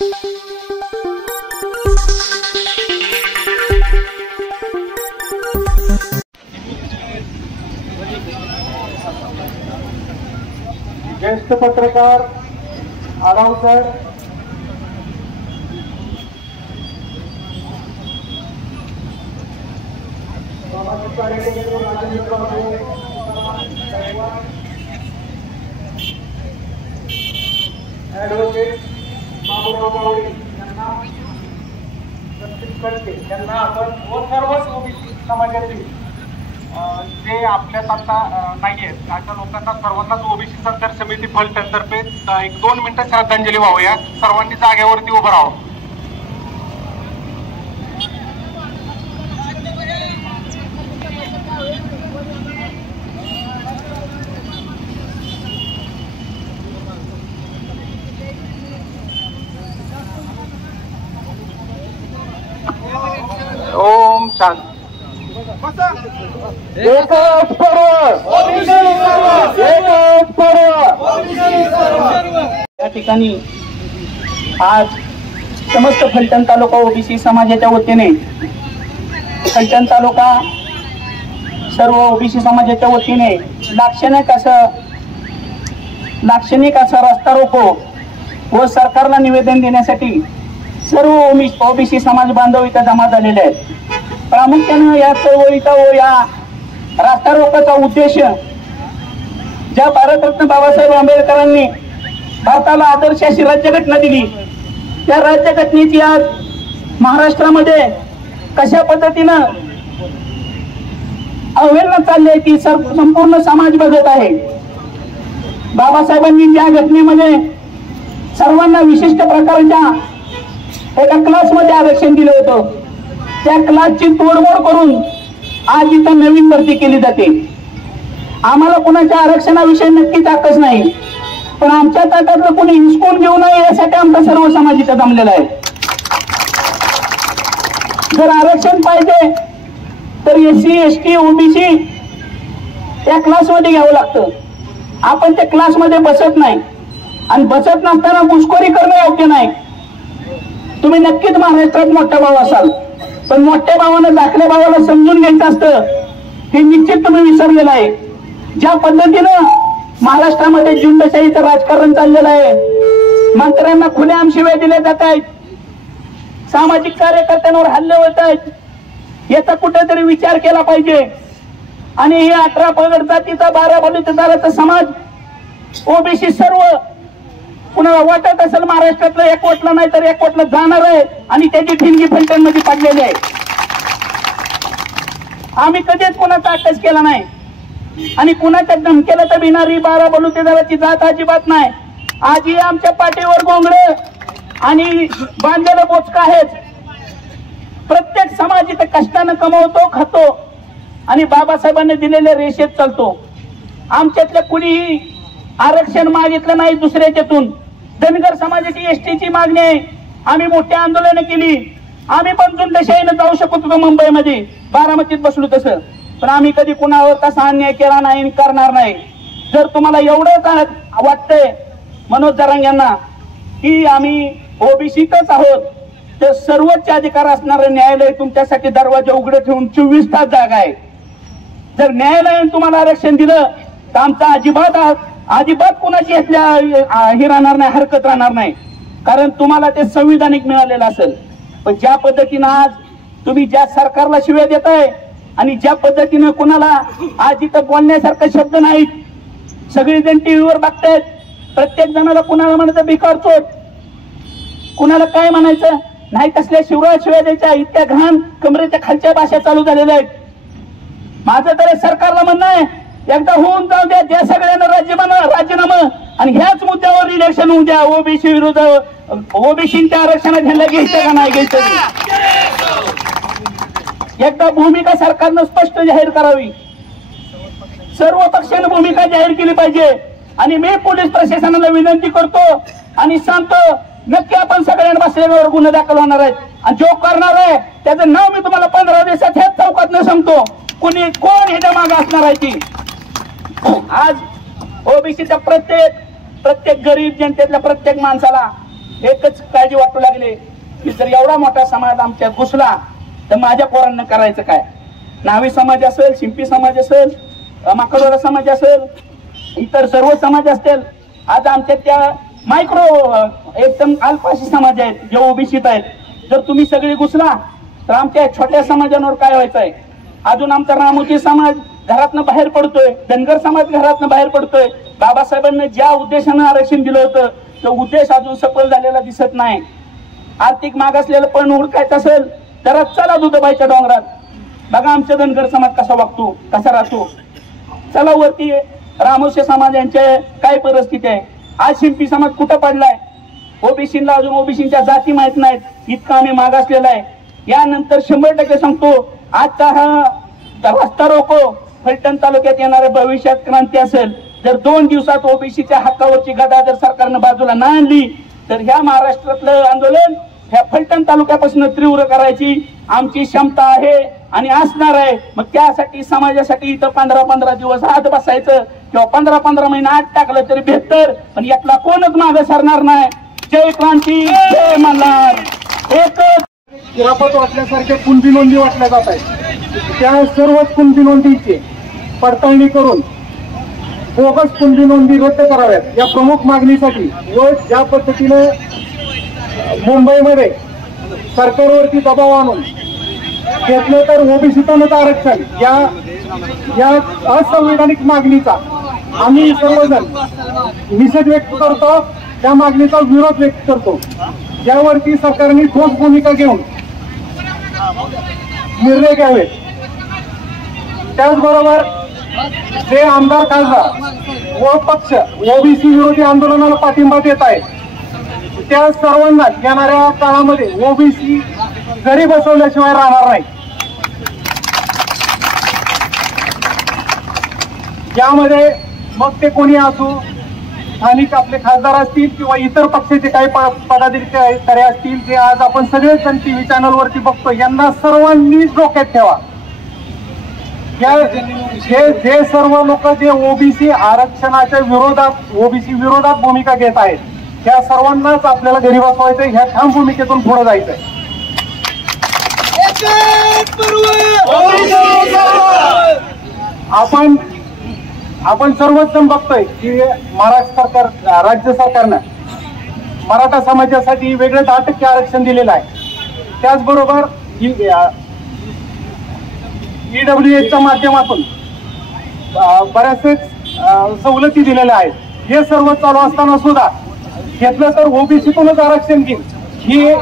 ज्येष्ठ पत्रकार आरावकर, सामाजिक कार्यकर्ते ॲडव्होकेट बाबूराव गावडे यांना आपण व सर्वच ओबीसी समाजातील जे आपल्यात आता नाही आहेत अशा लोकांना सर्वांनाच ओबीसी संघर्ष समिती फलटणतर्फे 1-2 मिनिटं श्रद्धांजली वाहूया. सर्वांनी जागेवरती उभं राहावं. ओम शांती. एकच पर्व, एकच पर्व. या ठिकाणी आज समस्त फलटण तालुका ओबीसी समाजाच्या वतीने फलटण तालुका सर्व ओबीसी समाजाच्या वतीने लाक्षणिक असा रस्ता रोको व सरकारला निवेदन देण्यासाठी सर्व ओबीसी समाज बांधव इथं जमा झालेले आहेत. प्रामुख्याने या चळवळीचा व या रस्ता रोकोचा उद्देश ज्या भारतरत्न बाबासाहेब आंबेडकरांनी भारताला आदर्श अशी राज्यघटना दिली त्या राज्यघटनेची आज महाराष्ट्रामध्ये कशा पद्धतीनं अवहेलना चालली आहे ती संपूर्ण समाज बघत आहे. बाबासाहेबांनी ज्या घटनेमध्ये सर्वांना विशिष्ट प्रकारच्या एका क्लासमध्ये आरक्षण दिलं होतं त्या क्लासची तोडमोड करून आज इथं नवीन भरती केली जाते. आम्हाला कुणाच्या आरक्षणाविषयी नक्कीच आकस नाही, पण आमच्या ताटातलं कोणी हिसकून घेऊ नये यासाठी आमचा सर्व समाज इथं जमलेला आहे. जर आरक्षण पाहिजे तर SC ST OBC त्या क्लासमध्ये घ्यावं लागतं. आपण त्या क्लासमध्ये बसत नाही आणि बसत नसताना घुसखोरी करणं योग्य नाही. तुम्ही नक्कीच महाराष्ट्रात मोठा भाऊ असाल, पण मोठ्या भावानं धाकल्या भावाला समजून घ्यायचं असतं हे निश्चित तुम्ही विसरलेलं आहे. ज्या पद्धतीनं महाराष्ट्रामध्ये झुंडशाहीचं राजकारण चाललेलं आहे, मंत्र्यांना खुलेआम शिव्या दिल्या जात आहेत, सामाजिक कार्यकर्त्यांवर हल्ले होत आहेत, याचा कुठेतरी विचार केला पाहिजे. आणि हे 18 पगड जातीचा 12 बलुतेदाराचा समाज ओबीसी सर्व कुणाला वाटत असेल महाराष्ट्रातलं एकवटलं नाही तर एकवटलं जाणार आहे आणि त्याची ठिणगी फलटण मध्ये पडलेली आहे. आम्ही कधीच कुणाचा अटक केला नाही आणि कुणाच्या धमकेला तर भिणारी 12 बलुतेदाराची जात अजिबात नाही. आजही आमच्या पाठीवर घोंगडे आणि बांधलेलं बोचका आहेच. प्रत्येक समाज इथं कष्टानं कमवतो, खातो आणि बाबासाहेबांनी दिलेल्या रेषेत चालतो. आमच्यातल्या कुणीही आरक्षण मागितलं नाही दुसऱ्याच्यातून. धनगर समाजाची STची मागणी आहे. आम्ही मोठी आंदोलनं केली. आम्ही पण झुंडशाहीनं जाऊ शकत होतो मुंबईमध्ये, बारामतीत बसलो तसं, पण आम्ही कधी कुणावर तसा अन्याय केला नाही, करणार नाही. जर तुम्हाला एवढंच वाटतंय मनोज जरांगे यांना की आम्ही ओबीसीतच आहोत तर सर्वोच्च अधिकार असणारं न्यायालय तुमच्यासाठी दरवाजा उघडे ठेवून 24 तास जागा आहे. जर न्यायालयाने तुम्हाला आरक्षण दिलं तर आमचा अजिबात कोणाची हे राहणार नाही, हरकत राहणार नाही, कारण तुम्हाला ते संविधानिक मिळालेलं असेल. पण ज्या पद्धतीनं आज तुम्ही ज्या सरकारला शिव्या देताय आणि ज्या पद्धतीनं कुणाला आज इथं बोलण्यासारखं शब्द नाहीत, सगळेजण टीव्हीवर बघतायत, प्रत्येक जणाला कुणाला म्हणायचं भिकार चोट, कुणाला काय म्हणायचं नाही, कसल्या शिव्या द्यायच्या, इतक्या घाण कमरेच्या खालच्या भाषा चालू झालेल्या आहेत. माझं तर सरकारला म्हणणं आहे एकदा होऊन जाऊ द्या, त्या सगळ्यांना राजीनामा आणि ह्याच मुद्द्यावर इलेक्शन होऊ द्या. ओबीसी विरुद्ध ओबीसीच्या आरक्षणात ह्याला घ्यायचं का नाही घ्यायचं, एकदा भूमिका सरकारनं स्पष्ट जाहीर करावी. सर्व पक्षाने भूमिका जाहीर केली पाहिजे. आणि मी पोलीस प्रशासनाला विनंती करतो आणि सांगतो नक्की आपण सगळ्यांना बसलेल्यावर गुन्हे दाखल होणार आहेत आणि जो करणार आहे त्याचं नाव मी तुम्हाला 15 दिवसात ह्याच चौकात न सांगतो. कोण ह्याच्या मागे असणार आहे ती. आज ओबीसीच्या प्रत्येक गरीब जनतेतल्या प्रत्येक माणसाला एकच काळजी वाटू लागले की जर एवढा मोठा समाज आमच्यात घुसला तर माझ्या पोरांना करायचं काय. न्हावी समाज असेल, शिंपी समाज असेल, माकडवाडा समाज असेल, इतर सर्व समाज असतील, आज आमच्या त्या मायक्रो एकदम अल्पाशी समाज आहेत जे ओबीसीत आहेत. जर तुम्ही सगळे घुसला तर आमच्या छोट्या समाजांवर काय व्हायचंय. अजून आमचा रामोजी समाज घरातनं बाहेर पडतोय, धनगर समाज घरातनं बाहेर पडतोय. बाबासाहेबांना ज्या उद्देशानं आरक्षण दिलं होतं तो उद्देश अजून सफल झालेला दिसत नाही. आर्थिक मागासलेलं पण हुडकायचं असेल तर चला दुधबाईच्या डोंगरात बघा आमचा धनगर समाज कसा वागतो, कसा राहतो. चला वरती रामोशी समाजांचे काय परिस्थिती आहे. आज शिंपी समाज कुठं पडलाय. ओबीसीला अजून ओबीसीच्या जाती माहित नाहीत, इतका आम्ही मागासलेला आहे. यानंतर 100% सांगतो आजचा हा रस्ता रोको फलटण तालुक्यात येणाऱ्या भविष्यात क्रांती असेल. जर 2 दिवसात ओबीसीच्या हक्कावरची गदा जर सरकारनं बाजूला नाही आणली तर ह्या महाराष्ट्रातलं आंदोलन ह्या फलटण तालुक्यापासून तीव्र करायची आमची क्षमता आहे आणि असणार आहे. मग त्यासाठी समाजासाठी इथं 15-15 दिवस हात बसायचं किंवा 15-15 महिने आत टाकलं तरी बेहतर, पण यातला कोणच मागे सरणार नाही. जय क्रांती, जय मल्हार. एकच शिरापत वाटल्यासारख्या कुणबी नोंदी वाटल्या जात आहेत. त्या सर्वच कुणबी नोंदीची पडताळणी करून बोगस कुणबी नोंदी रद्द कराव्यात या प्रमुख मागणीसाठी व ज्या पद्धतीने मुंबईमध्ये सरकारवरती दबाव आणून घेतलं तर ओबीसीतूनच आरक्षण या असंवैधानिक मागणीचा आम्ही सर्वजण निषेध व्यक्त करतो. त्या मागणीचा विरोध व्यक्त करतो. यावरती सरकारने ठोस भूमिका घेऊन निर्णय घ्यावेत. त्याचबरोबर जे आमदार, खासदार व पक्ष ओबीसी विरोधी आंदोलनाला पाठिंबा देत आहेत त्या सर्वांना येणाऱ्या काळामध्ये ओबीसी घरी बसवल्याशिवाय राहणार नाही. यामध्ये मग ते कोणी असो, स्थानिक आपले खासदार असतील किंवा इतर पक्षाचे काही पदाधिकारी असतील, जे आज आपण सगळेच टीव्ही चॅनलवरती बघतो, यांना सर्वांनीच डोक्यात ठेवा. जे सर्व लोक जे ओबीसी आरक्षणाच्या विरोधात, ओबीसी विरोधात भूमिका घेत आहेत त्या सर्वांनाच आपल्याला घरी बसवायचंय. ह्या ठाम भूमिकेतून पुढे जायचंय. आपण सर्वच जण बघतोय की महाराष्ट्र सरकार, राज्य सरकारनं मराठा समाजासाठी वेगळे 10% आरक्षण दिलेलं आहे. त्याचबरोबर ईडब्ल्यूएसच्या माध्यमातून बऱ्याचशा सवलती दिलेल्या आहेत. हे सर्व चालू असताना सुद्धा घेतलं तर ओबीसीतूनच आरक्षण घेईल ही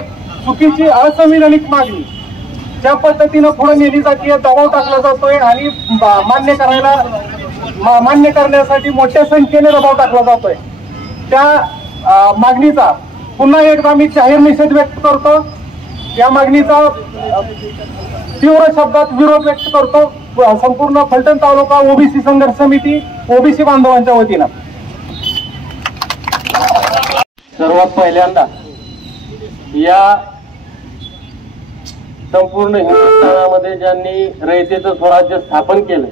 चुकीची असंवैधानिक मागणी ज्या पद्धतीनं पुढे नेली जाते, दबाव टाकला जातोय आणि मान्य करण्यासाठी मोठ्या संख्येने दबाव टाकला जातोय. त्या मागणीचा पुन्हा एकदा मी जाहीर निषेध व्यक्त करतो. या मागणीचा तीव्र शब्दात विरोध व्यक्त करतो संपूर्ण फलटण तालुका ओबीसी संघर्ष समिती, ओबीसी बांधवांच्या वतीनं. सर्वात पहिल्यांदा या संपूर्ण हिंदुस्थानामध्ये ज्यांनी रयतेचं स्वराज्य स्थापन केलं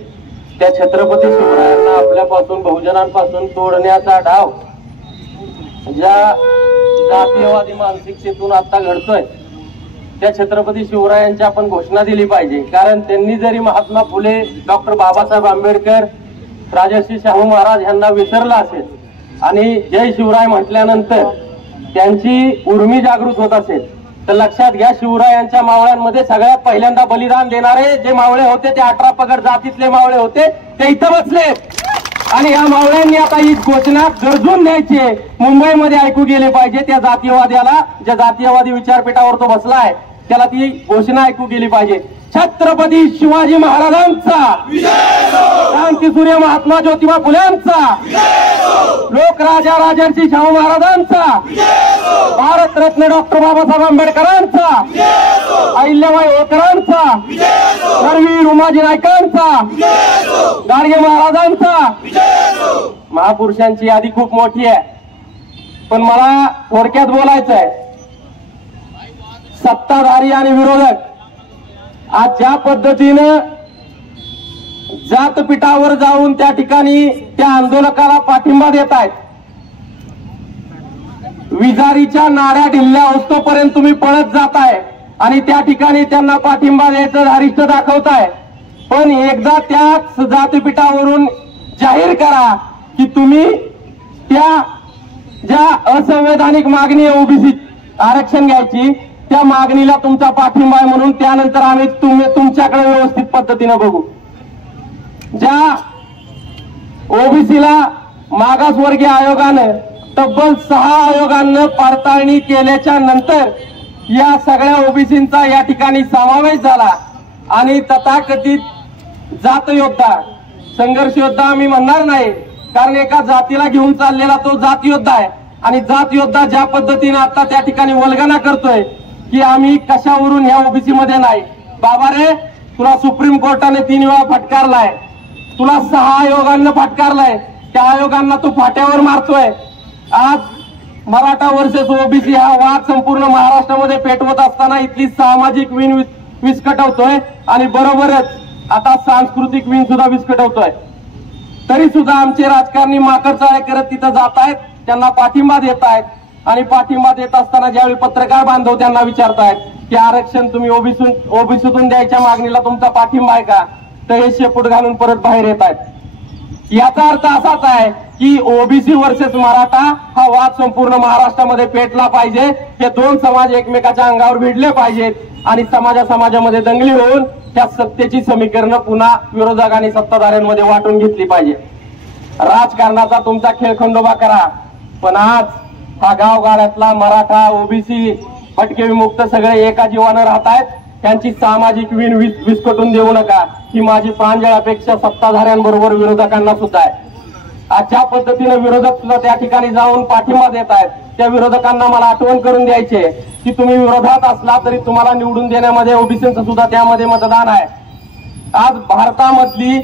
त्या छत्रपती शिवरायांना आपल्यापासून, बहुजनांपासून तोडण्याचा डाव ज्या जातीयवादी मानसिकतेतून आता घडतोय त्या छत्रपती शिवरायांची आपण घोषणा दिली पाहिजे. कारण त्यांनी जरी महात्मा फुले, डॉक्टर बाबासाहेब आंबेडकर, राजर्षी शाहू महाराज यांना विसरला असेल आणि जय शिवराय म्हटल्यानंतर त्यांची उर्मी जागृत होत असेल तर लक्षात घ्या, शिवरायांच्या मावळ्यांमध्ये सगळ्यात पहिल्यांदा बलिदान देणारे जे मावळे होते ते 18 पगड जातीतले मावळे होते, ते इथं बसले. आणि या मावळ्यांनी आता ही घोषणा गरजून द्यायची, मुंबईमध्ये ऐकू गेले पाहिजे. त्या जातीयवाद्याला, ज्या जातीयवादी विचारपीठावर तो बसलाय त्याला ती घोषणा ऐकू गेली पाहिजे. छत्रपती शिवाजी महाराजांचा, क्रांतीसूर्य महात्मा ज्योतिबा फुल्यांचा, लोकराजा राजर्षी शाहू महाराजांचा, भारतरत्न डॉक्टर बाबासाहेब आंबेडकरांचा, अहिल्याबाई होळकरांचा, करवीर उमाजी नायकांचा, गाडगे महाराजांचा. महापुरुषांची यादी खूप मोठी आहे, पण मला थोडक्यात बोलायचं आहे. सत्ताधारी आणि विरोधक आज ज्या पद्धतीनं जातपीठावर जाऊन त्या ठिकाणी त्या आंदोलकाला पाठिंबा देत आहेत, विजार तुतारीच्या नाड्या ढिल्ल्या होतोपर्यंत तुम्ही पळत जाताय आणि त्या ठिकाणी त्यांना पाठिंबा द्यायचं धारिष्ट दाखवताय. पण एकदा त्याच जातीपीठावरून जाहीर करा की तुम्ही त्या ज्या असंवैधानिक मागणी आहे ओबीसी आरक्षण घ्यायची त्या मागणीला तुमचा पाठिंबा आहे म्हणून त्यानंतर आम्ही तुमच्याकडे व्यवस्थित पद्धतीने बघू. ज्या ओबीसीला मागासवर्गीय आयोगानं तब्बल 6 आयोगांना पडताळणी केल्याच्या नंतर या सगळ्या ओबीसींचा या ठिकाणी समावेश झाला आणि तथाकथित जात योद्धा संघर्ष योद्धा आम्ही म्हणणार नाही कारण एका जातीला घेऊन चाललेला तो जात योद्धा आहे आणि जात योद्धा ज्या पद्धतीने आता त्या ठिकाणी वल्गना करतोय की आम्ही कशावरून ह्या ओबीसी मध्ये नाही. बाबा रे, तुला सुप्रीम कोर्टाने 3 वेळा फटकारलाय, तुला 6 आयोगांना फटकारलाय, त्या आयोगांना तू फाट्यावर मारतोय. आज मराठा वर्सेस ओबीसी हा वाद संपूर्ण महाराष्ट्रामध्ये पेटवत असताना इथली सामाजिक विण विस्कटवतोय आणि बरोबरच आता सांस्कृतिक विण सुद्धा विस्कटवतोय. तरी सुद्धा आमचे राजकारणी माकडचाळे करत तिथं जात आहेत, त्यांना पाठिंबा देत आहेत आणि पाठिंबा देत असताना ज्यावेळी पत्रकार बांधव त्यांना विचारतायत की आरक्षण तुम्ही ओबीसीतून द्यायच्या मागणीला तुमचा पाठिंबा आहे का, तर हे शेपूट घालून परत बाहेर येत आहेत. याचा अर्थ असाच आहे की ओबीसी वर्सेस मराठा हा वाद संपूर्ण महाराष्ट्रामध्ये पेटला पाहिजे. हे 2 समाज एकमेकाच्या अंगावर भिडले पाहिजेत आणि समाजामध्ये दंगली होऊन त्या सत्तेची समीकरणं पुन्हा विरोधक आणि सत्ताधाऱ्यांमध्ये वाटून घेतली पाहिजे. राजकारणाचा तुमचा खेळखंडोबा करा, पण आज हा गावगाड्यातला मराठा ओबीसी भटके विमुक्त सगळे एका जीवानं राहत आहेत. त्यांची सामाजिक विण विस्कटून देऊ नका ही माझी प्रांजळ अपेक्षा सत्ताधाऱ्यांबरोबर विरोधकांना सुद्धा आहे. आज ज्या पद्धतीने विरोधक सुद्धा त्या ठिकाणी जाऊन पाठिंबा देत आहेत त्या विरोधकांना मला आठवण करून द्यायचे की तुम्ही विरोधात असला तरी तुम्हाला निवडून देण्यामध्ये ओबीसींचं सुद्धा त्यामध्ये मतदान आहे. आज भारतामधली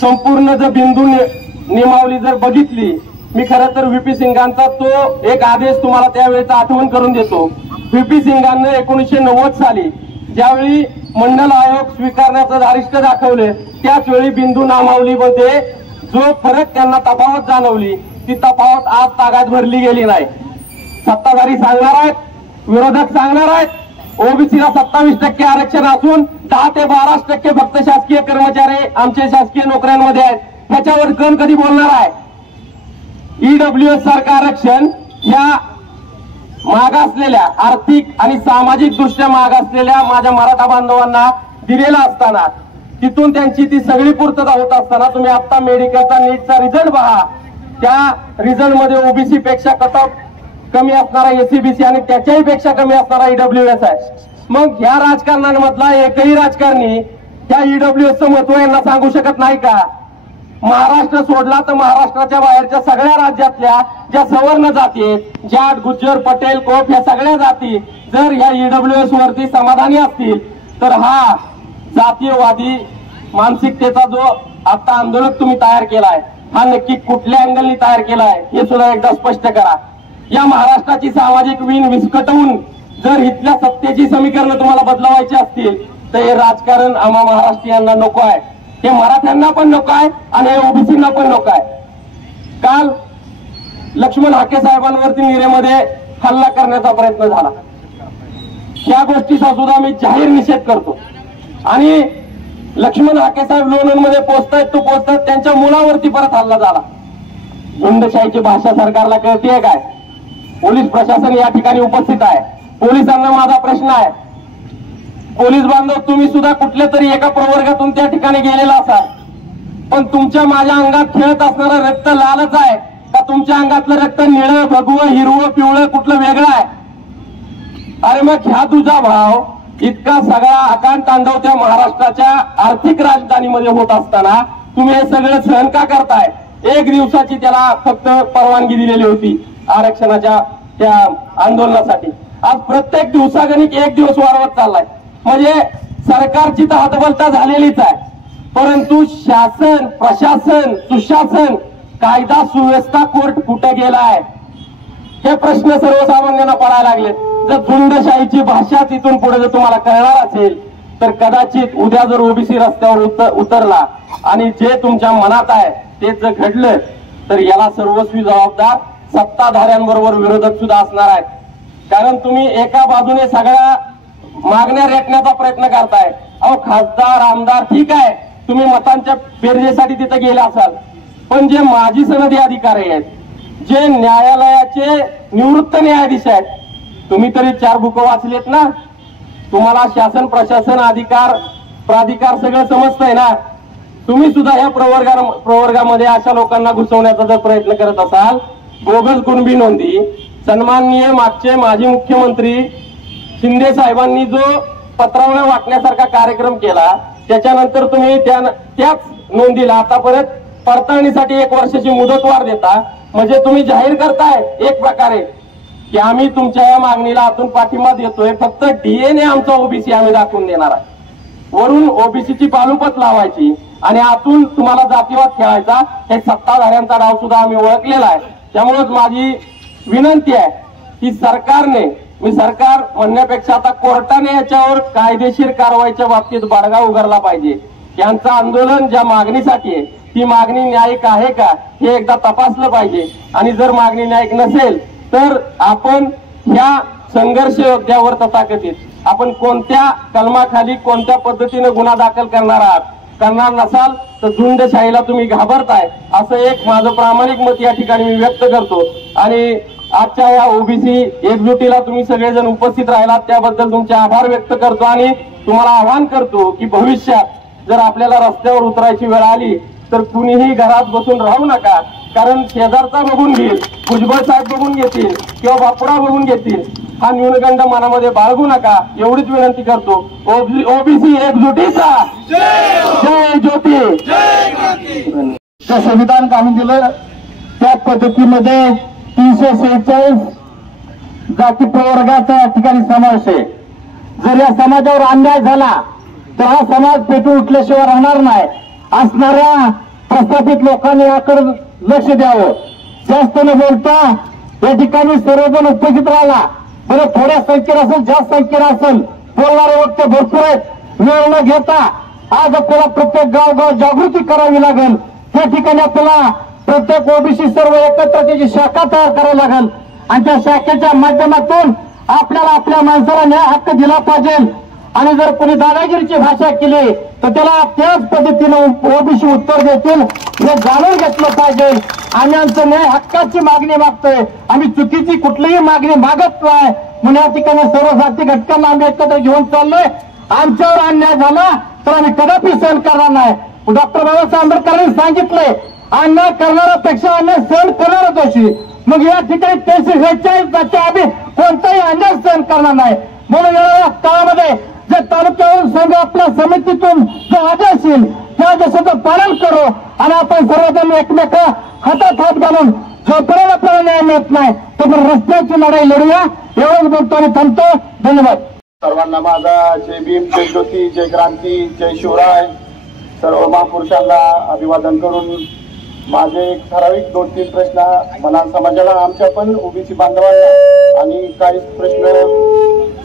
संपूर्ण जर बिंदू नियमावली जर बघितली, मी खरं तर व्हीपी सिंगांचा तो एक आदेश तुम्हाला त्यावेळेचा आठवण करून देतो. व्हीपी सिंगांना 1990 साली ज्यावेळी मंडल आयोग स्वीकारण्याचं धारिष्ट दाखवले त्याच वेळी बिंदू नामावलीमध्ये जो फरक त्यांना तफावत जाणवली ती तफावत आज तागात भरली गेली नाही. सत्ताधारी सांगणार आहेत, विरोधक सांगणार आहेत, ओबीसीला 27% आरक्षण असून 10 ते 12% फक्त शासकीय कर्मचारी आमच्या शासकीय नोकऱ्यांमध्ये आहेत. त्याच्यावर कोण कधी बोलणार आहे? ईडब्ल्यूएस सारखं आरक्षण ह्या मागासलेल्या आर्थिक आणि सामाजिक दृष्ट्या मागासलेल्या माझ्या मराठा बांधवांना दिलेला असताना तिथून त्यांची ती सगळी पूर्तता होत असताना तुम्ही आता मेडिकलचा नीटचा रिझल्ट पहा, त्या रिझल्ट मध्ये ओबीसी पेक्षा कट ऑफ कमी असणारा एससीबीसी आणि त्याच्याही पेक्षा कमी असणारा ईडब्ल्यूएस आहे. मग ह्या राजकारणांमधला एकही राजकारणी त्या ईडब्ल्यूएसचं महत्व यांना सांगू शकत नाही का? महाराष्ट्र सोडला तर महाराष्ट्राच्या बाहेरच्या सगळ्या राज्यातल्या ज्या सवर्ण जाती आहेत, जाट, गुज्जर, पटेल, कोप या सगळ्या जाती जर ह्या ईडब्ल्यूएस वरती समाधानी असतील तर हा जातीयवादी मानसिकतेचा जो आता आंदोलक तुम्ही तयार केलाय हा नक्की कुठल्या अँगलनी तयार केलाय हे सुद्धा एकदा स्पष्ट करा. या महाराष्ट्राची सामाजिक विण विस्कटवून जर इथल्या सत्तेची समीकरणं तुम्हाला बदलवायची असतील तर हे राजकारण आम्हा महाराष्ट्रीयांना नको आहे, हे मराठ्यांना पण नको आहे आणि हे ओबीसींना पण नको आहे. काल लक्ष्मण हाके साहेबांवरती निरेमध्ये हल्ला करण्याचा प्रयत्न झाला, या गोष्टीचा सुद्धा मी जाहीर निषेध करतो. आणि लक्ष्मण हाके साहेब लोणंदमध्ये पोहोचतायत तो पोहोचतात त्यांच्या मुलावरती परत हल्ला झाला. झुंडशाहीची भाषा सरकारला कळतेय काय? पोलीस प्रशासन या ठिकाणी उपस्थित आहे. पोलिसांना माझा प्रश्न आहे, पोलीस बांधव तुम्ही सुद्धा कुठल्या तरी एका प्रवर्गातून त्या ठिकाणी गेलेला असाल, पण तुमच्या माझ्या अंगात खेळत असणारं रक्त लालच आहे का तुमच्या अंगातलं रक्त निळं, भगवं, हिरवं, पिवळं कुठलं वेगळं आहे? अरे मग ह्या तुझा भाव इतका सगळा आकांड तांडव त्या महाराष्ट्राच्या आर्थिक राजधानीमध्ये होत असताना तुम्ही हे सगळं सहन का करताय? 1 दिवसाची त्याला फक्त परवानगी दिलेली होती आरक्षणाच्या त्या आंदोलनासाठी. आज प्रत्येक दिवसागणिक 1 दिवस वाढवत चाललाय. म्हणजे सरकारची तर हतबलता झालेलीच आहे, परंतु शासन, प्रशासन, सुशासन, कायदा सुव्यवस्था कोर्ट कुठे गेलाय हे प्रश्न सर्वसामान्यांना पडायला लागलेत. जर झुंडशाहीची भाषा तिथून पुढे जर तुम्हाला कळणार असेल तर कदाचित उद्या जर ओबीसी रस्त्यावर उतरला आणि जे तुमच्या मनात आहे ते जर घडलं तर याला सर्वस्वी जबाबदार सत्ताधाऱ्यांबरोबर विरोधक सुद्धा असणार आहेत. कारण तुम्ही एका बाजूने सगळ्या मागण्या रेटण्याचा प्रयत्न करताय. अहो खासदार आमदार ठीक आहे, तुम्ही मतांच्या बेरजेसाठी तिथे गेले असाल, पण जे माजी सनदी अधिकारी आहेत, जे न्यायालयाचे निवृत्त न्यायाधीश आहेत, तुम्ही तरी 4 बुक वाचलेत ना. तुम्हाला शासन प्रशासन अधिकार प्राधिकार सगळं समजतंय ना. तुम्ही सुद्धा या प्रवर्गामध्ये अशा लोकांना घुसवण्याचा जर प्रयत्न करत असाल, बोगस कुणबी नोंदी, सन्माननीय मागचे माजी मुख्यमंत्री शिंदे साहेबांनी जो पत्रावळ्या वाटण्यासारखा कार्यक्रम केला, त्याच्यानंतर तुम्ही त्याच नोंदीला आता परत पडताळणीसाठी 1 वर्षाची मुदतवाढ देता. म्हणजे तुम्ही जाहीर करताय एक प्रकारे की आम्ही तुमच्या या मागणीला आतून पाठिंबा देतोय, फक्त डीएनए आमचा ओबीसी आम्ही दाखवून देणार आहे. वरून ओबीसीची पालुपत लावायची आणि आतून तुम्हाला जातीवाद खेळायचा, हे सत्ताधाऱ्यांचा डाव सुद्धा आम्ही ओळखलेला आहे. त्यामुळेच माझी विनंती आहे की सरकारने, मी सरकार म्हणण्यापेक्षा आता कोर्टाने याच्यावर कायदेशीर कारवाईच्या बाबतीत बडगा उगारला पाहिजे. यांचं आंदोलन ज्या मागणीसाठी आहे ती मागणी न्यायिक आहे का हे एकदा तपासलं पाहिजे. आणि जर मागणी न्यायिक नसेल तर आपण ह्या संघर्ष योद्ध्यावर तथाकथित आपण कोणत्या कलमाखाली कोणत्या पद्धतीने गुन्हा दाखल करणार नसाल तर झुंडशाहीला तुम्ही घाबरताय, असं एक माझं प्रामाणिक मत या ठिकाणी मी व्यक्त करतो. आणि आजच्या या ओबीसी एकजुटीला तुम्ही सगळेजण उपस्थित राहिलात त्याबद्दल तुमचे आभार व्यक्त करतो. आणि तुम्हाला आवाहन करतो की भविष्यात जर आपल्याला रस्त्यावर उतरायची वेळ आली तर कुणीही घरात बसून राहू नका. कारण शेजारचा बघून घेईल, भुजबळ साहेब बघून घेतील किंवा बापुडा बघून घेतील, हा न्यूनगंड मनामध्ये बाळगू नका, एवढीच विनंती करतो. ओबीसी एकजुटीचा जय ज्योती. संविधान काढून दिलं त्या पद्धतीमध्ये 346 जाती प्रवर्गाचा या ठिकाणी समावेश आहे. जर या समाजावर अन्याय झाला तर हा समाज पेटून उठल्याशिवाय राहणार नाही. असणाऱ्या प्रस्थापित लोकांनी याकडे लक्ष द्यावं. जास्त न बोलता या ठिकाणी सर्वजण उपस्थित राहिला. बरं थोड्या संख्येने असेल जास्त संख्येने असेल बोलणारे वक्ते भरपूर आहेत. वेळ न घेता आज आपल्याला प्रत्येक गाव जागृती करावी लागेल. त्या ठिकाणी आपल्याला प्रत्येक ओबीसी सर्व एकत्र त्याची शाखा तयार करावी लागेल आणि त्या शाखेच्या माध्यमातून आपल्याला आपल्या माणसाला न्याय हक्क दिला पाहिजे. आणि जर कोणी दादागिरीची भाषा केली तर त्याला त्याच पद्धतीनं ओबीसी उत्तर देतील हे जाणून घेतलं पाहिजे. आम्ही आमचं न्याय हक्काची मागणी मागतोय, आम्ही चुकीची कुठलीही मागणी मागत नाही. म्हणून या ठिकाणी सर्व जाती घटकांना आम्ही एकत्र घेऊन चाललोय. आमच्यावर अन्याय झाला तर आम्ही कदापि सहन करणार नाही. डॉक्टर बाबासाहेब आंबेडकरांनी सांगितलंय अन्याय करणाऱ्यापेक्षा अन्याय सहन करणारा दोषी. मग या ठिकाणी 346 जाती आम्ही कोणताही अन्याय सहन करणार नाही. म्हणून या काळामध्ये जे तालुक्यावरून संघ आपल्या समितीतून जो आदेश येईल त्या आदेशाचं पालन करू आणि आपण सर्वजण एकमेका हातात हात घालून जोपर्यंत आपल्याला न्याय मिळत नाही तोपर्यंत रस्त्याची लढाई लढूया. एवढंच बोलतो आणि थांबतो. धन्यवाद. सर्वांना माझा जय भीम, जय ज्योती, जय क्रांती, जय शिवराय. सर्व महापुरुषांना अभिवादन करून माझे एक ठराविक 2-3 प्रश्न मला समाजाला, आमच्या पण ओबीसी बांधवांना आणि काही प्रश्न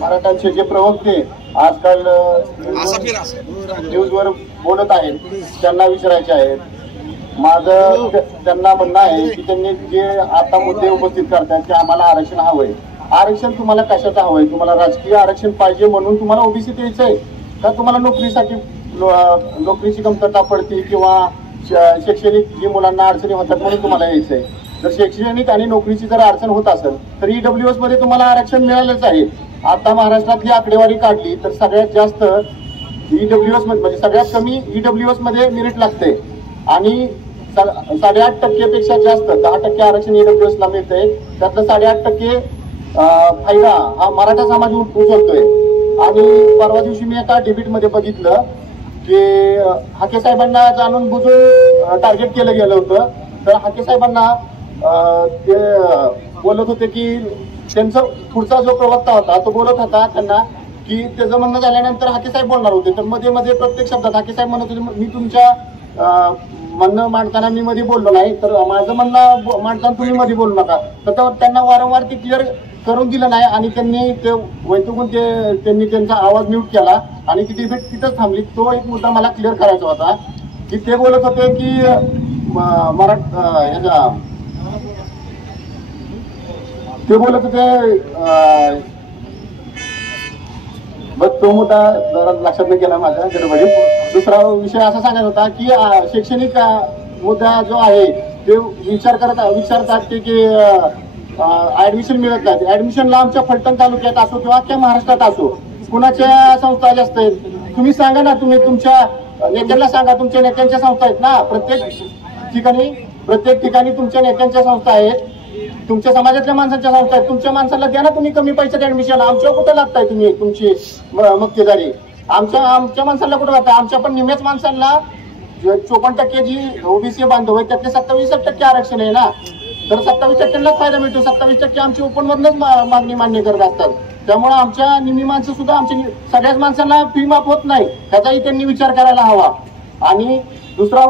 मराठ्यांचे जे प्रवक्ते आजकाल न्यूजवर बोलत आहेत त्यांना विचारायचे आहेत. माझं त्यांना म्हणणं आहे की त्यांनी जे आता मुद्दे उपस्थित करतात की आम्हाला आरक्षण हवंय. आरक्षण तुम्हाला कशाचं हवंय? तुम्हाला राजकीय आरक्षण पाहिजे म्हणून तुम्हाला ओबीसी द्यायचं आहे का? तुम्हाला नोकरीसाठी नोकरीची कमतरता पडते किंवा शैक्षणिक जी मुलांना अडचणी होतात म्हणून तुम्हाला यायचं आहे? जर शैक्षणिक आणि नोकरीची जर अडचण होत असेल तर ईडब्ल्यूएस मध्ये तुम्हाला आरक्षण मिळालंच आहे. आता महाराष्ट्रातली आकडेवारी काढली तर सगळ्यात जास्त ईडब्ल्यूएस मध्ये म्हणजे सगळ्यात कमी ईडब्ल्यूएस मध्ये मेरिट लागते आणि 8.5% पेक्षा जास्त 10% आरक्षण ईडब्ल्यूएस ला मिळतंय. त्यातलं 8.5% फायदा हा मराठा समाज उचलतोय. आणि परवा दिवशी मी एका डिबेटमध्ये बघितलं की हाके साहेबांना जाणून बुजून टार्गेट केलं गेलं होतं. तर हाके साहेबांना ते बोलत होते की त्यांचा पुढचा जो प्रवक्ता होता तो बोलत होता त्यांना की त्याचं म्हणणं झाल्यानंतर हाके साहेब बोलणार होते. तर मध्ये मध्ये प्रत्येक शब्दात हाके साहेब म्हणत होते मी तुमच्या म्हणणं मांडताना मी मध्ये बोललो नाही, तर माझं म्हणणं मांडताना तुम्ही मध्ये बोलू नका. तर त्यांना वारंवार ते क्लिअर करून दिलं नाही आणि त्यांनी ते वैतुकून त्यांनी त्यांचा आवाज म्यूट केला आणि ती डिबेट तिथंच थांबली. तो एक मुद्दा मला क्लिअर करायचा होता की ते बोलत होते की ते बोलत होते बस तो मुद्दा जरा लक्षात नाही गेला माझ्या गडबडीत. दुसरा विषय असा सांगायचा होता की शैक्षणिक मुद्दा जो आहे ते विचारतात की ऍडमिशन मिळत नाही. ऍडमिशनला आमच्या फलटण तालुक्यात असो किंवा अख्ख्या महाराष्ट्रात असो कुणाच्या संस्था जास्त आहेत तुम्ही सांगा ना. तुम्ही तुमच्या नेत्यांना सांगा. तुमच्या नेत्यांच्या संस्था आहेत ना प्रत्येक ठिकाणी तुमच्या नेत्यांच्या संस्था आहेत. तुमच्या समाजातल्या माणसांच्या संस्था आहेत. तुमच्या माणसाला द्या ना तुम्ही कमी पैशात ऍडमिशन. आमच्या कुठं लागताय तुम्ही तुमची मक्तेदारी. आमच्या माणसाला कुठं लागताय. आमच्या पण निम्याच माणसांना 54% जी ओबीसी बांधव आहे त्यातले 27% आरक्षण आहे ना. तर 27%लाच फायदा मिळतो. 27% आमची ओपन मधनच मागणी मान्य करत असतात. त्यामुळे आमच्या निम्मी माणसं सुद्धा आमच्या सगळ्याच माणसांना फी माफ होत नाही त्याचाही त्यांनी विचार करायला हवा. आणि दुसरा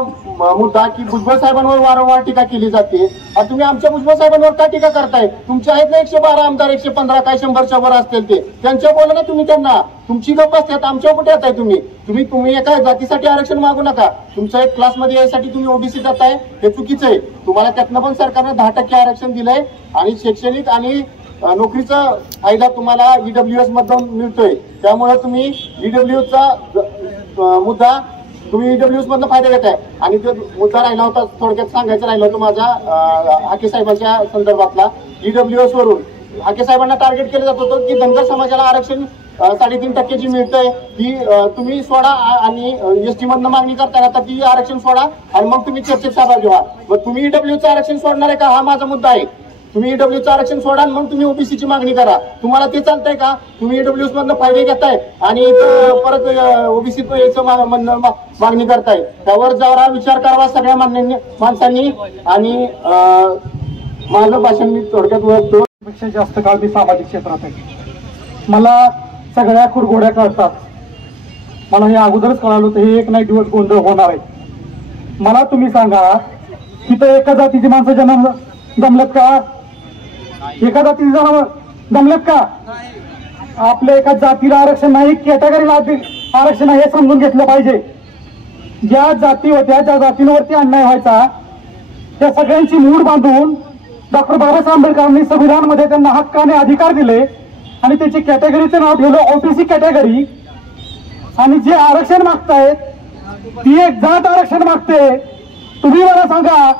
मुद्दा की भुजबळ साहेबांवर वारंवार टीका केली जाते. आणि तुम्ही आमच्या भुजबळ साहेबांवर का टीका करताय. तुमचे आहेत ना 112 आमदार 115 काय 100च्या वर असतील ते त्यांच्या बोला ना तुम्ही त्यांना. तुमची गप्प असतात आमच्या कुठे येताय तुम्ही एका जातीसाठी आरक्षण मागू नका. तुमच्या एक क्लासमध्ये यासाठी तुम्ही ओबीसी जाताय हे चुकीचं आहे. तुम्हाला त्यातनं पण सरकारने 10% आरक्षण दिलंय आणि शैक्षणिक आणि नोकरीचा फायदा तुम्हाला ईडब्ल्यूएस मधून मिळतोय. त्यामुळे तुम्ही ईडब्ल्यूचा मुद्दा तुम्ही ईडब्ल्यूएस मधला फायदा घेताय. आणि तो मुद्दा राहिला होता थोडक्यात सांगायचा राहिला होता माझा हाके साहेबांच्या संदर्भातला. ईडब्ल्यूएस वरून हाके साहेबांना टार्गेट केलं जात होतं की धनगर समाजाला आरक्षण 3.5% जी मिळतंय ती तुम्ही सोडा आणि एसटी मधनं मागणी करताना तर ती आरक्षण सोडा आणि मग तुम्ही चर्चेत सहभागी व्हा. मग तुम्ही ईडब्ल्यूचं आरक्षण सोडणार आहे का हा माझा मुद्दा आहे. तुम्ही ईडब्ल्यूचं आरक्षण सोडा मग तुम्ही ओबीसीची मागणी करा. तुम्हाला ते चालतंय का. तुम्ही ईडब्ल्यूएस मधनं फायदे घेताय आणि परत ओबीसी मागणी करताय. त्यावर जरा विचार करावा सगळ्या माणसांनी. आणि माझं भाषण मी थोडक्यात ओळखतो. पेक्षा जास्त काळ मी सामाजिक क्षेत्रात आहे. मला सगळ्या कुरघोड्या कळतात. मला हे अगोदरच कळालं होतं हे एक नाही दिवस गोंधळ होणार आहे. मला तुम्ही सांगा तिथं एका जातीची माणसं जमलेत का. एका जातीचे जनावर जमलेत का. आपल्या एका जातीला आरक्षण नाही कॅटेगरीला आरक्षण हे समजून घेतलं पाहिजे. ज्या जाती होत्या त्या जातींवरती अन्याय व्हायचा त्या सगळ्यांची मूड बांधून डॉक्टर बाबासाहेब आंबेडकरांनी संविधानामध्ये त्यांना हक्काने अधिकार दिले आणि त्याची कॅटेगरीचं नाव ठेवलं ओबीसी कॅटेगरी. आणि जे आरक्षण मागतायत ती एक जात आरक्षण मागते. तुम्ही मला सांगा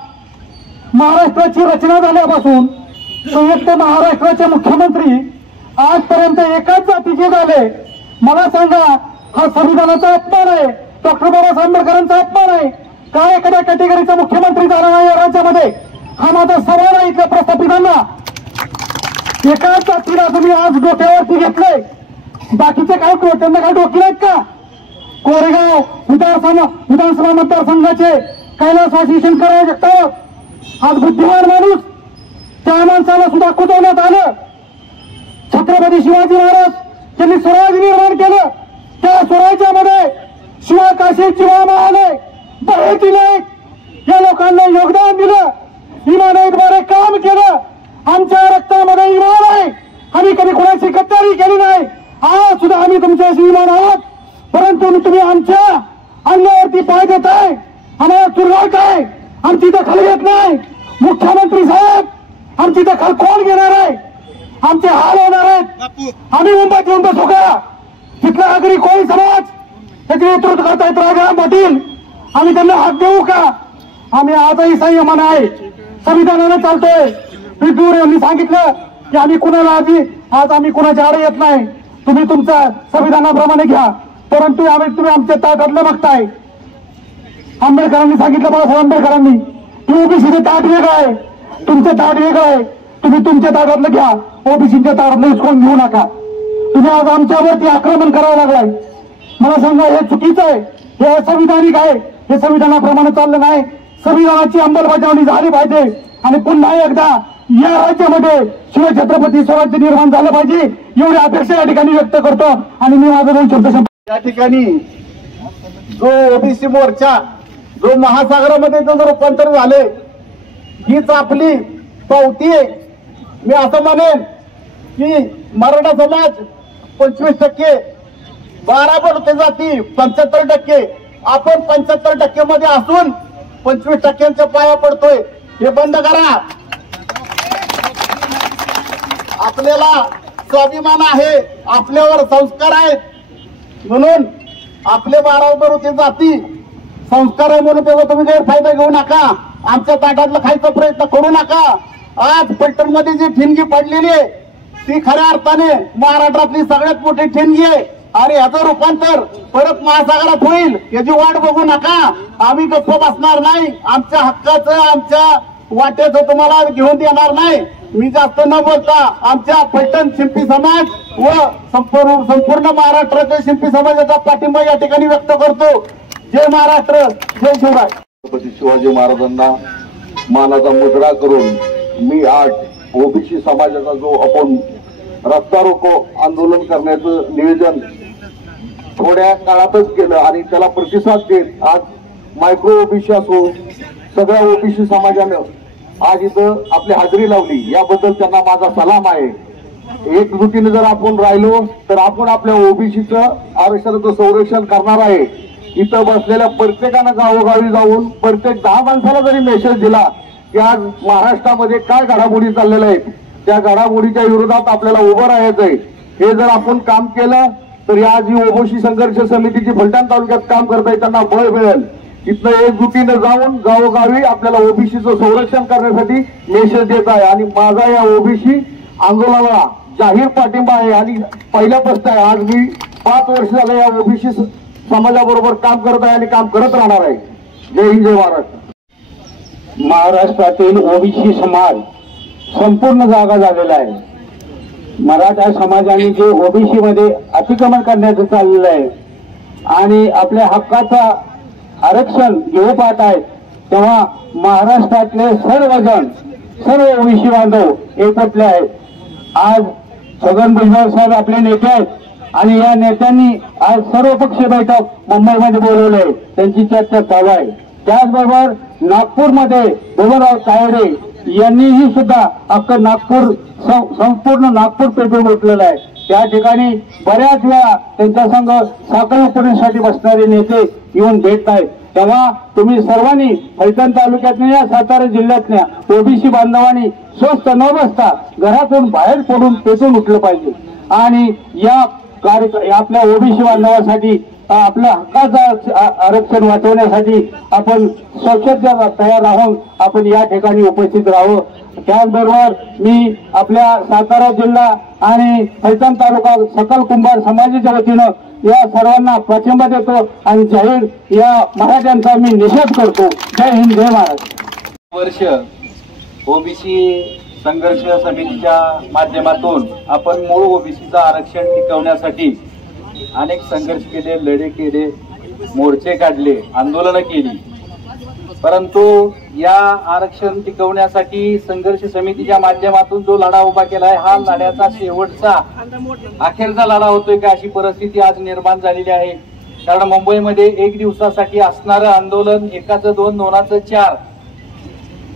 महाराष्ट्राची रचना झाल्यापासून संयुक्त महाराष्ट्राचे मुख्यमंत्री आजपर्यंत एकाच जातीचे झाले. मला सांगा हा संविधानाचा अपमान आहे. डॉक्टर बाबासाहेब आंबेडकरांचा अपमान आहे का एखाद्या कॅटेगरीचा मुख्यमंत्री झाला नाही या राज्यामध्ये. हा माझा सवाल आहे इथल्या प्रस्थापितांना. एकाच जातीला तुम्ही आज डोक्यावरती घेतलंय. बाकीचे काय त्यांना काय डोकी नाहीत का. कोरेगाव विधानसभा मतदारसंघाचे कैलासवासी शंकरराव जगताप आज बुद्धिमान माणूस त्या माणसाला सुद्धा कुजवण्यात आलं. छत्रपती शिवाजी महाराज त्यांनी स्वराज्य निर्माण केलं. त्या स्वराज्यामध्ये शिवकाशी चिवामा आले बहेती नाईक या लोकांना योगदान दिलं. इमानाद्वारे काम केलं. आमच्या रक्तामध्ये इमान आहे. आम्ही कधी कोणाची गद्दारी केली नाही. आज सुद्धा आम्ही तुमच्याशी इमान आहोत. परंतु तुम्ही आमच्या अन्नावरती पाय देताय. आम्हाला चुरगाळताय. आमची दखल घेत नाही. मुख्यमंत्री साहेब आमची दखल कोण घेणार आहे. आमचे हाल होणार आहेत. आम्ही मुंबईत येऊन बसू का. तिथला नागरिक कोळी समाज त्याचे नेतृत्व करतायत राजाराम पाटील. आम्ही त्यांना हात देऊ का. आम्ही आजही संयमाने आहे. संविधानाने चालतोय. विदूर यांनी सांगितलं की आम्ही कुणाला आज आम्ही कुणाच्या आड येत नाही. तुम्ही तुमच्या संविधानाप्रमाणे घ्या. परंतु तुम्ही आमच्या ताटातलं बघताय. आंबेडकरांनी सांगितलं बाबासाहेब आंबेडकरांनी की ओबीसीचं ताट वेगळं आहे. तुमचं ताट वेगळं आहे. तुम्ही तुमच्या ताटातलं घ्या. ओबीसीच्या ताटातलं हिसकून घेऊ नका. तुम्ही आज आमच्यावरती आक्रमण करावं लागलाय. मला सांगा हे चुकीचं आहे. हे असंविधानिक आहे. हे संविधानाप्रमाणे चाललं नाही. संविधानाची अंमलबजावणी झाली पाहिजे आणि पुन्हा एकदा या राज्यामध्ये शिवछत्रपती स्वराज्य निर्माण झालं पाहिजे एवढी अपेक्षा या ठिकाणी व्यक्त करतो. आणि मी माझं 2 शब्द या ठिकाणी जो ओबीसी मोर्चा जो महासागरामध्ये जो रूपांतर झाले हीच आपली पावती आहे. मी असं म्हणेन की मराठा समाज 25%, 12 पडते जाती 75%. आपण 75% मध्ये असून 25%च्या पाया पडतोय. हे बंद करा. आपल्याला स्वाभिमान आहे, आपल्यावर संस्कार आहेत, म्हणून आपले 12 बरोबर जाती संस्कार आहे म्हणून त्याचा तुम्ही गैरफायदा घेऊ नका, आमच्या ताटातलं खायचा प्रयत्न करू नका. आज पैठणमध्ये जी ठिणगी पडलेली आहे ती खऱ्या अर्थाने महाराष्ट्रातली सगळ्यात मोठी ठिणगी आहे आणि याचं रूपांतर परत महासागरात होईल याची वाट बघू नका. आम्ही गप्प बसणार नाही, आमच्या हक्काचं आमच्या वाट्याचं तुम्हाला घेऊन देणार नाही. मी जास्त न बोलता आमच्या पैठण शिंपी समाज व संपूर्ण महाराष्ट्राच्या शिंपी समाजाचा पाठिंबा या ठिकाणी व्यक्त करतो. जय महाराष्ट्र, जय शिवराय. छत्रपती शिवाजी महाराजांना मानाचा मुजरा करून मी आज ओबीसी समाजाचा जो आपण रस्ता रोको आंदोलन करण्याचं नियोजन थोड्या काळातच केलं आणि त्याला प्रतिसाद देत आज मायक्रो ओबीसी असो सगळ्या ओबीसी समाजानं आज इथं आपली हाजरी लावली, याबद्दल त्यांना माझा सलाम आहे. एकजुटीने जर आपण राहिलो तर आपण आपल्या ओबीसीचं आरक्षणाचं संरक्षण करणार आहे. इथं बसलेल्या प्रत्येकानं गावोगावी जाऊन प्रत्येक 10 माणसाला जरी मेसेज दिला की आज महाराष्ट्रामध्ये काय घडामोडी चाललेल्या आहेत, त्या घडामोडीच्या विरोधात आपल्याला उभं राहायचं आहे. हे जर आपण काम केलं तर आज ही ओबीसी संघर्ष समितीची फलटण तालुक्यात काम करताय त्यांना बळ मिळेल. इथनं एकजुटीनं जाऊन गावोगावी आपल्याला ओबीसीचं संरक्षण करण्यासाठी मेसेज देत आहे आणि माझा या ओबीसी आंदोलनाला जाहीर पाठिंबा आहे आणि पहिल्यापासून आहे. आज मी 5 वर्ष झालं या ओबीसी समाजाबरोबर काम करत आहे आणि काम करत राहणार आहे. जय हिंद, जय महाराष्ट्र. महाराष्ट्रातील ओबीसी समाज संपूर्ण जागा झालेला आहे. मराठा समाजाने जे ओबीसी मध्ये अतिक्रमण करण्याचं चाललेलं आहे आणि आपल्या हक्काचा आरक्षण घेऊ पाहत आहेत, तेव्हा महाराष्ट्रातले सर्वजण सर्व ओबीसी बांधव एकवटले आहेत. आज छगन भुजबळ साहेब आपले नेते आहेत आणि या नेत्यांनी आज सर्वपक्षीय बैठक मुंबईमध्ये बोलवले, त्यांची चर्चा चालू आहे. त्याचबरोबर नागपूरमध्ये बबनराव तायडे यांनीही सुद्धा अख्खं नागपूर संपूर्ण नागपूर पेटून उठलेलं आहे. त्या ठिकाणी बऱ्याच वेळा त्यांच्या संघ साखळी उपनेसाठी बसणारे नेते येऊन भेटत आहेत. तेव्हा तुम्ही सर्वांनी पैठण तालुक्यातल्या या सातारा जिल्ह्यातल्या ओबीसी बांधवांनी स्वस्थ न बसता घरातून बाहेर पडून पेटून उठलं पाहिजे आणि या आपल्या ओबीसी बांधवांसाठी आपल्या हक्काचं आरक्षण वाचवण्यासाठी आपण स्वच्छता तयार राहून आपण या ठिकाणी उपस्थित राहावं. त्याचबरोबर मी आपल्या सातारा जिल्हा आणि पैठण तालुका सकल कुंभार समाजाच्या वतीनं या सर्वांना पाठिंबा देतो आणि जाहीर या मराठ्यांचा मी निषेध करतो. जय हिंद, जय महाराष्ट्र. वर्ष ओबीसी संघर्ष समितीच्या माध्यमातून आपण मूळ ओबीसीचं आरक्षण टिकवण्यासाठी अनेक संघर्ष केले, लढे केले, मोर्चे काढले, आंदोलनं केली. परंतु या आरक्षण टिकवण्यासाठी संघर्ष समितीच्या माध्यमातून जो लढा उभा केला आहे हा लढ्याचा शेवटचा अखेरचा लढा होतोय का अशी परिस्थिती आज निर्माण झालेली आहे. कारण मुंबईमध्ये 1 दिवसासाठी असणारं आंदोलन 1चं 2, 2चं 4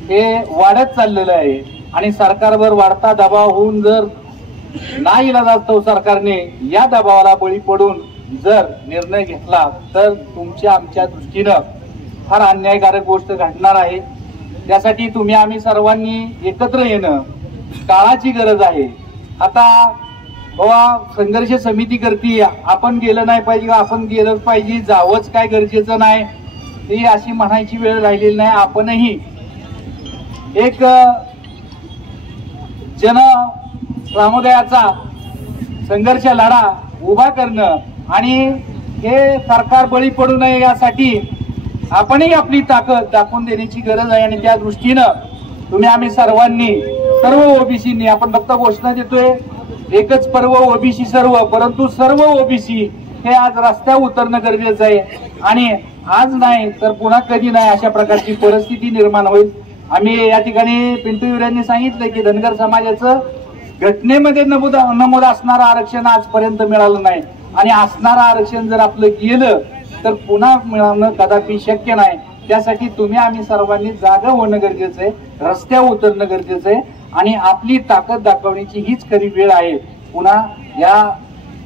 हे वाढत चाललेलं आहे आणि सरकारवर वाढता दबाव होऊन जर नाईलाजास्तव सरकारने या दबावाला बळी पडून जर निर्णय घेतला तर तुमच्या आमच्या दृष्टीनं फार अन्यायकारक गोष्ट घडणार आहे. त्यासाठी तुम्ही आम्ही सर्वांनी एकत्र येणं काळाची गरज आहे. आता बाबा संघर्ष समिती करते, आपण गेलं नाही पाहिजे का आपण गेलंच पाहिजे, जावंच काय गरजेचं नाही ही अशी म्हणायची वेळ राहिलेली नाही. आपणही एक जन सामुदायाचा संघर्ष लढा उभा करणं आणि हे सरकार बळी पडू नये यासाठी आपणही आपली ताकद दाखवून देण्याची गरज आहे. आणि त्या दृष्टीनं तुम्ही आम्ही सर्वांनी सर्व ओबीसींनी आपण फक्त घोषणा देतोय एकच पर्व ओबीसी सर्व, परंतु सर्व ओबीसी हे आज रस्त्यावर उतरणं गरजेचं आहे आणि आज नाही तर पुन्हा कधी नाही अशा प्रकारची परिस्थिती निर्माण होईल. आम्ही या ठिकाणी पिंटू यांनी सांगितलं की धनगर समाजाचं घटनेमध्ये नमूद असणारं आरक्षण आजपर्यंत मिळालं नाही आणि असणारं आरक्षण जर आपलं गेलं तर पुन्हा मिळवणं कदापि शक्य नाही. त्यासाठी तुम्ही आम्ही सर्वांनी जागा होणं गरजेचं आहे, रस्त्यावर उतरणं गरजेचं आहे आणि आपली ताकद दाखवण्याची हीच खरी वेळ आहे. पुन्हा या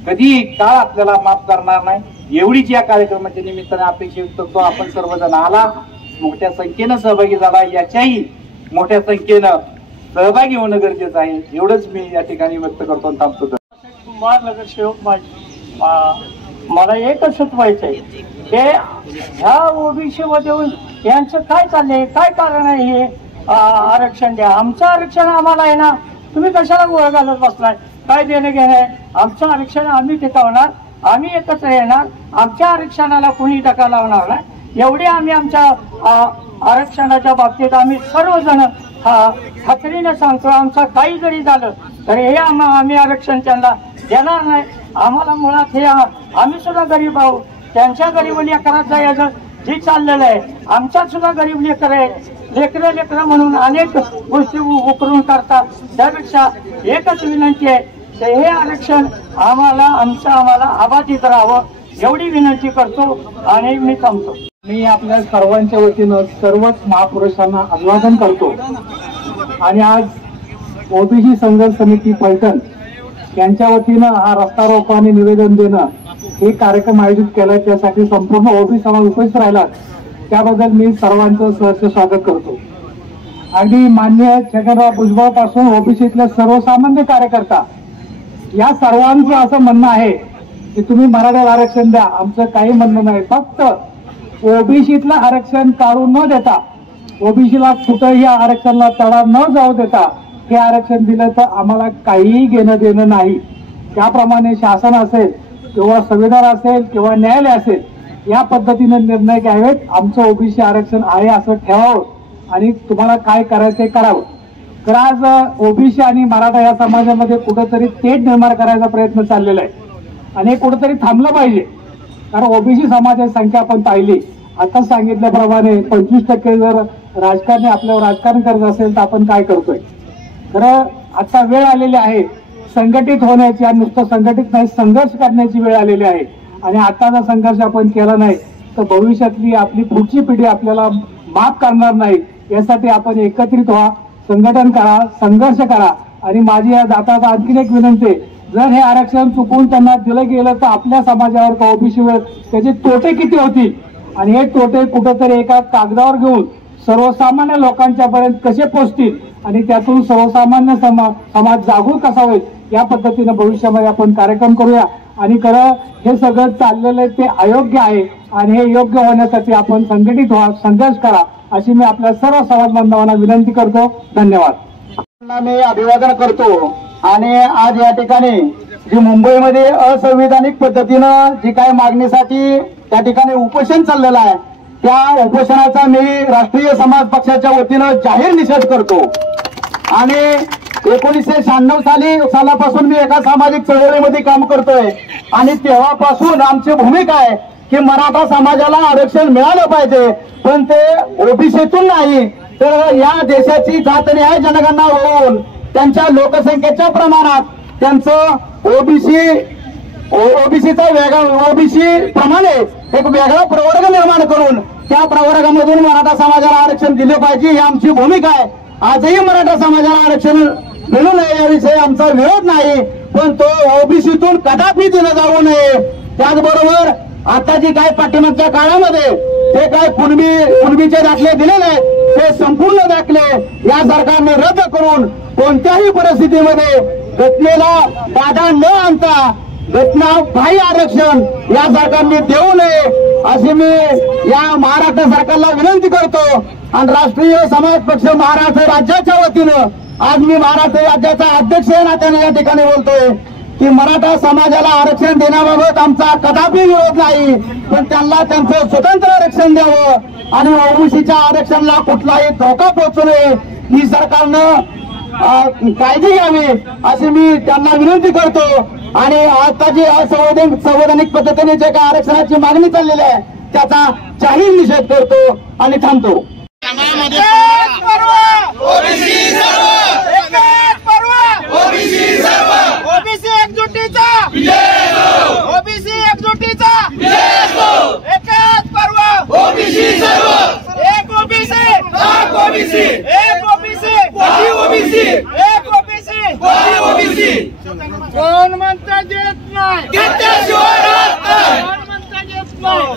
कधी काळ आपल्याला माफ करणार नाही एवढीच या कार्यक्रमाच्या निमित्ताने अपेक्षा व्यक्त करतो. आपण सर्वजण आला, मोठ्या संख्येनं सहभागी झाला, याच्याही मोठ्या संख्येनं सहभागी होणं गरजेचं आहे. एवढंच मी या ठिकाणी व्यक्त करतो आणि थांबतो. कुमार नगरसेवक मला एकच सुचवायचं आहे ते ह्या ओबीसी मध्ये यांचं काय चाललंय, काय कारण आहे हे आरक्षण द्या. आमचं आरक्षण आम्हाला आहे ना, तुम्ही कशाला गोळ घालत बसलाय? काय देणं घेणं आहे? आमचं आरक्षण आम्ही टिकवणार, आम्ही एकत्र येणार, आमच्या आरक्षणाला कोणी टका लावणार नाही. एवढे आम्ही आमच्या आरक्षणाच्या बाबतीत आम्ही सर्वजण खात्रीने सांगतो. आमचं काही जरी झालं तरी हे आम्ही आरक्षण त्यांना देणार नाही. आम्हाला मुळात हे आम्ही सुद्धा गरीब आहोत, त्यांच्या गरीब लेकरात जायचं जे चाललेलं आहे. आमच्यात सुद्धा गरीब लेकर आहे, लेकरं म्हणून अनेक गोष्टी उकरून करतात. त्यापेक्षा एकच विनंती आहे ते हे आरक्षण आम्हाला अबाधित राहावं एवढी विनंती करतो आणि मी थांबतो. मी आपल्या सर्वांच्या वतीनं सर्वच महापुरुषांना अभिवादन करतो आणि आज ओबीसी संघर्ष समिती फलटण यांच्या वतीनं हा रस्ता रोको आणि निवेदन देणं हे कार्यक्रम आयोजित केला. त्यासाठी संपूर्ण ओबीसी समाज उपस्थित राहिला, त्याबद्दल मी सर्वांचं सहर्ष स्वागत करतो. अगदी मान्य छगनराव भुजबळ पासून ओबीसीतले सर्वसामान्य कार्यकर्ता या सर्वांचं असं म्हणणं आहे की तुम्ही मराठ्याला आरक्षण द्या. आमचं काही म्हणणं नाही, फक्त ओबीसीतलं आरक्षण काढून न देता, ओबीसीला कुठंही आरक्षणाला तडा न जाऊ देता हे आरक्षण दिलं तर आम्हाला काहीही घेणं देणं नाही. त्याप्रमाणे शासन असेल किंवा संविधान असेल किंवा न्यायालय असेल या पद्धतीने निर्णय घ्यावेत. आमचं ओबीसी आरक्षण आहे असं ठेवावं आणि तुम्हाला काय करायचं ते करावं. तर आज ओबीसी आणि मराठा या समाजामध्ये कुठंतरी तेढ निर्माण करायचा प्रयत्न चाललेला आहे आणि हे कुठंतरी थांबलं पाहिजे. कारण ओबीसी समाजाची संख्या आपण पाहिली, आता सांगितल्याप्रमाणे 25% जर राजकारणी आपल्यावर राजकारण करत असेल तर आपण काय करतोय. खरं आता वेळ आलेली आहे संघटित होण्याची आणि नुसतं संघटित नाही संघर्ष करण्याची वेळ आलेली आहे. आणि आता जर संघर्ष आपण केला नाही तर भविष्यातली आपली पुढची पिढी आपल्याला माफ करणार नाही. यासाठी आपण एकत्रित व्हा, संघटन करा, संघर्ष करा. आणि माझी या जाताचा आणखीन एक विनंती आहे, जर हे आरक्षण चुकून त्यांना दिलं गेलं तर आपल्या समाजावर का ओबीसीवर त्याचे तोटे किती होतील आणि हे तोटे कुठेतरी एका कागदावर घेऊन सर्वसामान्य लोकांच्या पर्यंत कसे पोहोचतील आणि त्यातून सर्वसामान्य समाज जागरूक कसा होईल या पद्धतीने भविष्यामध्ये आपण कार्यक्रम करूया. आणि खरं हे सगळं चाललेलं ते अयोग्य आहे आणि हे योग्य होण्यासाठी आपण संघटित व्हा, संघर्ष करा अशी मी आपल्या सर्व समाज बांधवांना विनंती करतो. धन्यवाद. मी अभिवादन करतो. आणि आज या ठिकाणी जी मुंबईमध्ये असंविधानिक पद्धतीनं जी काय मागणीसाठी त्या ठिकाणी उपोषण चाललेलं आहे त्या उपोषणाचा मी राष्ट्रीय समाज पक्षाच्या वतीनं जाहीर निषेध करतो. आणि 1996 सालापासून मी एका सामाजिक चळवळीमध्ये काम करतोय आणि तेव्हापासून आमची भूमिका आहे की मराठा समाजाला आरक्षण मिळालं पाहिजे, पण ते ओबीसीतून नाही तर या देशाची जात न्याय जनगणना होऊन त्यांच्या लोकसंख्येच्या प्रमाणात त्यांचं ओबीसीचा ओबीसी प्रमाणे एक वेगळा प्रवर्ग निर्माण करून त्या प्रवर्गामधून मराठा समाजाला आरक्षण दिले पाहिजे ही आमची भूमिका आहे. आजही मराठा समाजाला आरक्षण मिळू नये याविषयी आमचा विरोध नाही, पण तो ओबीसीतून कदापि दिलं जाऊ नये. त्याचबरोबर आता जी काय पाठीमागच्या काळामध्ये ते काय कुणबीचे दाखले दिलेले आहेत ते संपूर्ण दाखले या सरकारने रद्द करून कोणत्याही परिस्थितीमध्ये घटनेला बाधा न आणता घटना बाह्य आरक्षण या सरकारने देऊ नये अशी मी या महाराष्ट्र सरकारला विनंती करतो. आणि राष्ट्रीय समाज पक्ष महाराष्ट्र राज्याच्या वतीनं आज मी महाराष्ट्र राज्याचा अध्यक्ष या नात्याने या ठिकाणी बोलतोय की मराठा समाजाला आरक्षण देण्याबाबत आमचा कदापि विरोध नाही, पण त्यांना त्यांचं स्वतंत्र आरक्षण द्यावं आणि ओबीसीच्या आरक्षणाला कुठलाही धोका पोहोचू नये ही सरकारनं काळजी घ्यावी अशी मी त्यांना विनंती करतो. आणि आता जी असंवैधानिक पद्धतीने जे काय आरक्षणाची मागणी चाललेली आहे त्याचा जाहीर निषेध करतो आणि थांबतो. ओबीसी एकजुटीचा ओबीसी एकजुटीचा एकच पर्व ओबीसी सर्व एक ओबीसी एक ओबीसी एक ओबीसी कोटी ओबीसी एक ओबीसी कोटी ओबीसी. कोण म्हणता देत नाही, कोण म्हणता देत नाही.